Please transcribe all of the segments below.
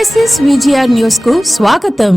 Crisis VGR news కు స్వాగతం.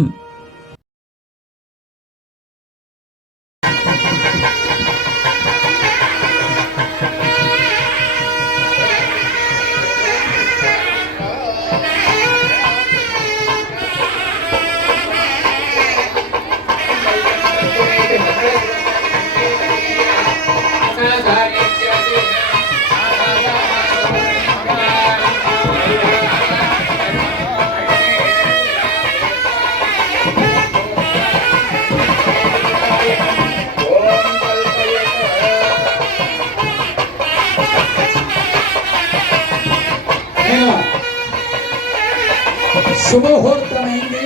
శుభముహూర్తమైంది.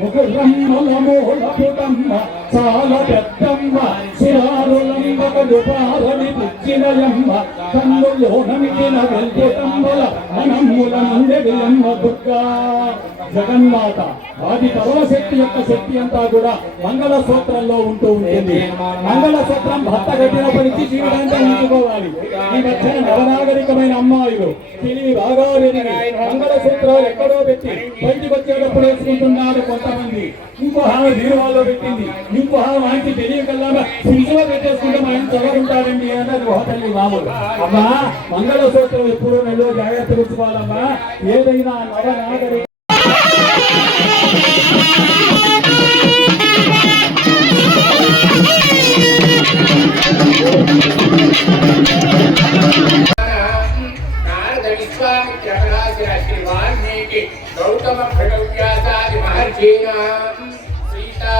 ముగురమ్మలమూలపుటమ్మ చాలా పెద్దమ్మ శిరారులంబకదుపారని పుచ్చినయమ్మ కన్నులోనమిటిన వెల్పుటమ్మల మనమ్ముల మందెడియమ్మ దుర్గా జగన్మాత ఆది పరమశక్తి యొక్క శక్తి అంతా కూడా మంగళ సూత్రంలో ఉంటూ ఉంటుంది. మంగళ సూత్రం భర్త కట్టినప్పటికీ జీవితాంతా ఉంచుకోవాలి. ఈ మధ్యన నవనాగరికమైన అమ్మాయిలు తెలివి బాగా మంగళ సూత్రాలు ఎక్కడో పెట్టి బయటికి వచ్చేటప్పుడు వేసుకుంటున్నారు కొంతమంది. ఇంకో హామీ దీనివాళ్ళలో పెట్టింది, ఇంకో హామీ తెలియకల్లా సింపులో పెట్టేసుకుంటే మా ఇంటి చదవకుంటారండి అన్నది ఒకటల్లి మామూలు. అమ్మా మంగళ సూత్రం ఎప్పుడూ నెలలో జాగ్రత్త ఉంచుకోవాలమ్మా. ఏదైనా నవనాగరిక गौतम भृगव्यासादि महर्षीणां सीता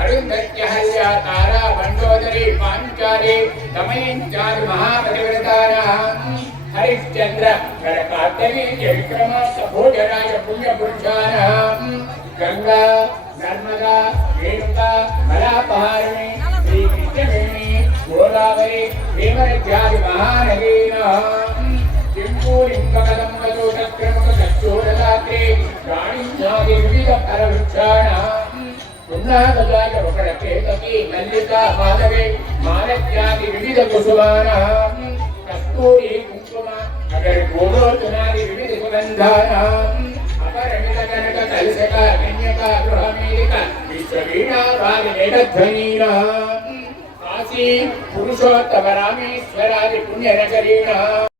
अरुन्धत्यहल्या तारा मंडोदरी पांचाली दमयंत्यादि महापतिव्रतानां हरिश्चंद्र करकार्तवी विक्रम सभोजराय पुण्यपुरुषाणां गंगा नर्मदा रेणुका मलापहारिणी श्रीकृष्णवेणी गोदावरी भीमनद्यादि महानदीनां मल्लिका माधवी मानत्यादि विविध कुसुमानां कस्तूरी कुंकुम अगर गोलोचनादि विविध सुगंधानां अपरमित कनक कलशक कन्यक गृहमेलिक विश्ववीणा वादिनेकध्वनीनां काशी पुरुषोत्तम रामेश्वरादि पुण्यनगरीणां